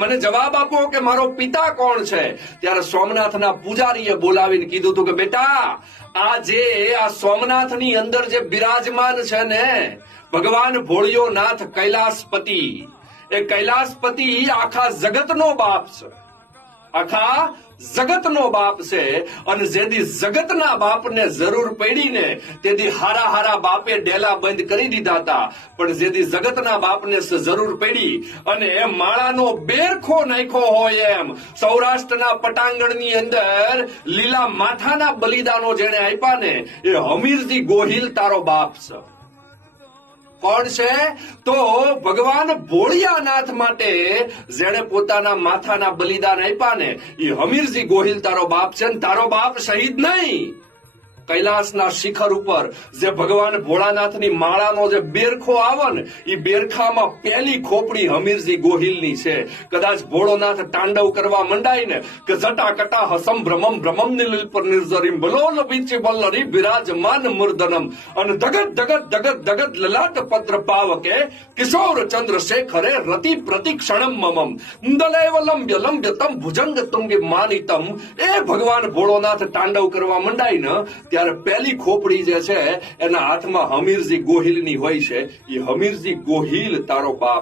મને જવાબ આપો કે મારો પિતા કોણ છે ત્યારે સોમનાથના પૂજારીએ બોલાવીને કીધું હતું કે બેટા આ જે આ સોમનાથની અંદર જે બિરાજમાન છે ને ભગવાન ભોળિયો નાથ કૈલાસપતિ એ કૈલાસપતિ આખા જગતનો બાપ છે આખા જગતનો બાપ છે અને જેથી જગતના બાપને જરૂર પડીને તેથી હારા હારા બાપે ડેલા બંધ કરી દીધા હતા પણ જેથી જગતના બાપને જરૂર પડી અને એ માળાનો બેરખો નાખ્યો હોય એમ સૌરાષ્ટ્રના પટાંગણની અંદર લીલા માથાના બલિદાનો જેને આપ્યા ને એ હમીરજી ગોહિલ તારો બાપ છે કોણ છે તો ભગવાન ભોળિયાનાથ માટે જેણે પોતાના માથાના બલિદાન આપ્યા ને એ હમીરજી ગોહિલ તારો બાપ છે ને તારો બાપ શહીદ નહીં કૈલાસના શિખર ઉપર જે ભગવાન ભોળાનાથની માળાનો જે બેરખો આવન એ બેરખામાં પહેલી ખોપડી હમીરજી ગોહિલની છે કદાચ ભોળોનાથ તાંડવ કરવા મંડાય કે જટા કટા હસમ ભ્રમમ ભ્રમમ નિલીલ પર નિર્જરીમ બલોલ બીચી બલ્લરી બિરાજમાન મુર્દનમ અને દગત દગત દગત દગત લલાટ પત્ર પાવકે કિશોર ચંદ્રશેખરે રતિ પ્રતિક્ષણમ મમમ દલૈવ લંબ્ય લંબ્યતમ ભુજંગ તુંગી માનિતમ એ ભગવાન ભોળોનાથ તાંડવ કરવા મંડાય ને ત્યારે ત્યારે પહેલી ખોપડી જે છે એના હાથમાં હમીરજી ગોહિલની હોય છે એ હમીરજી ગોહિલ તારો બાપ